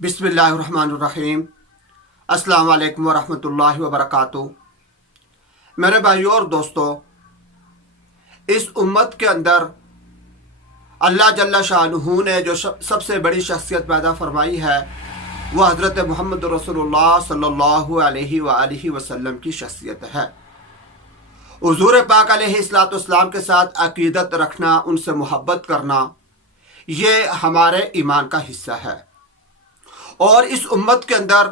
बिस्मिल्लाहिर्रहमानिर्रहीम। अस्सलाम वालेकुम वरहमतुल्लाहि वबरकातुहू। मेरे भाइयों और दोस्तों, इस उम्मत के अंदर अल्लाह जल्ला शानुहु ने जो सबसे बड़ी शख्सियत पैदा फरमाई है वह हज़रत मोहम्मद रसूलुल्लाह सल्लल्लाहु अलैहि वसल्लम की शख्सियत है। हुज़ूर पाक अलैहिस्सलाम के साथ अक़ीदत रखना, उनसे मोहब्बत करना, ये हमारे ईमान का हिस्सा है। और इस उम्मत के अंदर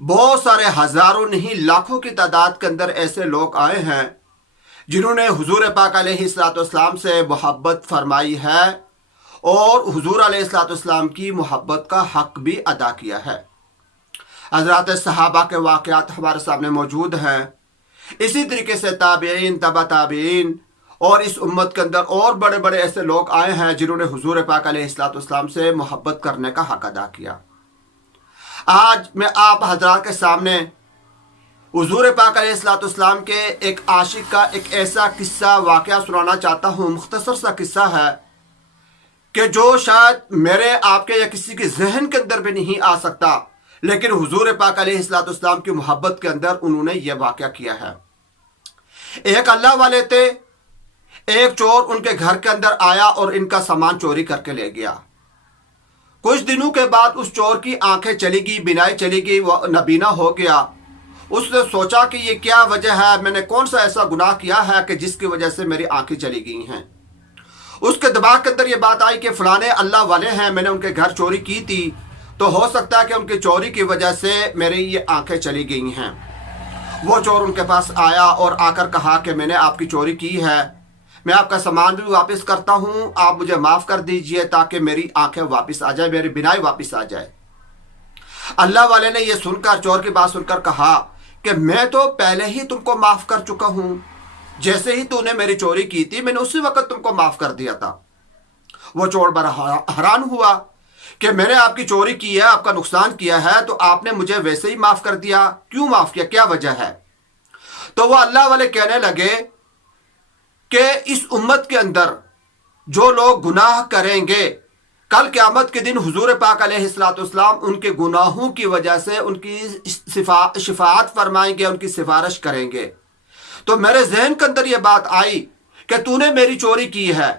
बहुत सारे हज़ारों नहीं लाखों की तादाद के अंदर ऐसे लोग आए हैं जिन्होंने हुज़ूर पाक अलैहिस्सलाम से मोहब्बत फरमाई है और हुज़ूर अलैहिस्सलाम की मोहब्बत का हक़ भी अदा किया है। हज़रात सहाबा के वाक़यात हमारे सामने मौजूद हैं। इसी तरीके से ताबईन, तबा ताबईन और इस उम्मत के अंदर और बड़े बड़े ऐसे लोग आए हैं जिन्होंने हुज़ूर पाक अलैहिस्सलाम से मोहब्बत करने का हक़ अदा किया। आज मैं आप हज़रात के सामने हुज़ूर पाक अलैहिस्सलाम के एक आशिक का एक ऐसा किस्सा वाक़या सुनाना चाहता हूँ। मुख्तसर सा किस्सा है कि जो शायद मेरे, आपके या किसी के जहन के अंदर भी नहीं आ सकता, लेकिन हुज़ूर पाक अलैहिस्सलाम की मोहब्बत के अंदर उन्होंने यह वाक़या किया है। एक अल्लाह वाले थे, एक चोर उनके घर के अंदर आया और इनका सामान चोरी करके ले गया। कुछ दिनों के बाद उस चोर की आंखें चली गई, बिनाई चली गई, वह नबीना हो गया। उसने सोचा कि ये क्या वजह है, मैंने कौन सा ऐसा गुनाह किया है कि जिसकी वजह से मेरी आंखें चली गई हैं। उसके दिमाग के अंदर ये बात आई कि फलाने अल्लाह वाले हैं, मैंने उनके घर चोरी की थी, तो हो सकता है कि उनकी चोरी की वजह से मेरी ये आंखें चली गई हैं। वो चोर उनके पास आया और आकर कहा कि मैंने आपकी चोरी की है, मैं आपका सामान भी वापस करता हूँ, आप मुझे माफ़ कर दीजिए ताकि मेरी आंखें वापस आ जाए, मेरी बिनाई वापस आ जाए। अल्लाह वाले ने यह सुनकर, चोर की बात सुनकर कहा कि मैं तो पहले ही तुमको माफ़ कर चुका हूँ, जैसे ही तूने मेरी चोरी की थी मैंने उसी वक्त तुमको माफ़ कर दिया था। वो चोर बड़ा हैरान हुआ कि मैंने आपकी चोरी की है, आपका नुकसान किया है, तो आपने मुझे वैसे ही माफ़ कर दिया, क्यों माफ़ किया, क्या वजह है? तो वह अल्लाह वाले कहने लगे कि इस उम्मत के अंदर जो लोग गुनाह करेंगे, कल क़यामत के दिन हुज़ूर पाक अलैहिस्सलाम उनके गुनाहों की वजह से उनकी शिफाअत फरमाएंगे, उनकी सिफारिश करेंगे। तो मेरे जहन के अंदर यह बात आई कि तूने मेरी चोरी की है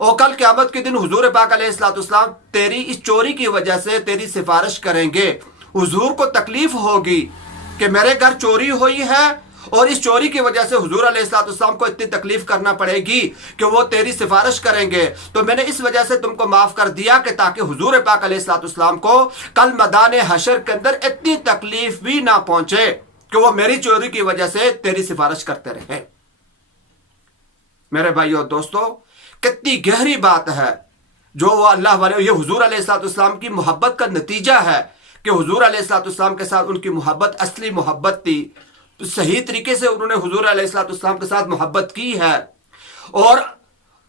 और कल क़यामत के दिन हुज़ूर पाक अलैहिस्सलाम तेरी इस चोरी की वजह से तेरी सिफारिश करेंगे। हुज़ूर को तकलीफ़ होगी कि मेरे घर चोरी हुई है और इस चोरी की वजह से हुज़ूर अलैहिस्सलाम को इतनी तकलीफ करना पड़ेगी कि वो तेरी सिफारिश करेंगे। तो मैंने इस वजह से तुमको माफ़ कर दिया कि ताकि हुज़ूर पाक अलैहिस्सलाम को कल मैदान हशर के अंदर इतनी तकलीफ भी ना पहुंचे कि वो मेरी चोरी की वजह से तेरी सिफारिश करते रहे। मेरे भाइयों दोस्तों, कितनी गहरी बात है जो वो अल्लाह वाले, ये हुज़ूर अलैहिस्सलाम की मोहब्बत का नतीजा है कि हुज़ूर अलैहिस्सलाम के साथ उनकी मोहब्बत असली मोहब्बत थी। तो सही तरीके से उन्होंने हुज़ूर अलैहिस्सलाम के साथ मोहब्बत की है और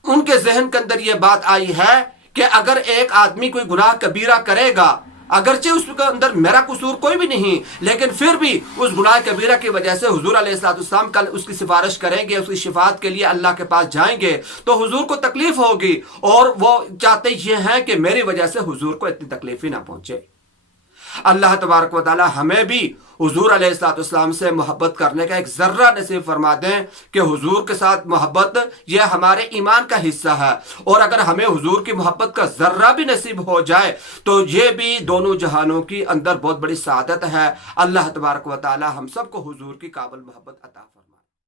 उनके जहन के अंदर यह बात आई है कि अगर एक आदमी कोई गुनाह कबीरा करेगा, अगरचे उसके अंदर मेरा कसूर कोई भी नहीं, लेकिन फिर भी उस गुनाह कबीरा की वजह से हुज़ूर अलैहिस्सलाम कल उसकी सिफारिश करेंगे, उसकी शिफात के लिए अल्लाह के पास जाएंगे, तो हुज़ूर को तकलीफ होगी और वो चाहते ये हैं कि मेरी वजह से हुज़ूर को इतनी तकलीफ ही ना पहुंचे। अल्लाह तबारक व तआला हमें भी हुज़ूर अलैहिस्सलाम से मोहब्बत करने का एक ज़र्रा नसीब फरमा दें कि हुज़ूर के साथ मोहब्बत यह हमारे ईमान का हिस्सा है। और अगर हमें हुज़ूर की मोहब्बत का ज़र्रा भी नसीब हो जाए तो ये भी दोनों जहानों की अंदर बहुत बड़ी सआदत है। अल्लाह तबारक व तआला हम सबको हुज़ूर की काबिल मोहब्बत अता फरमाए।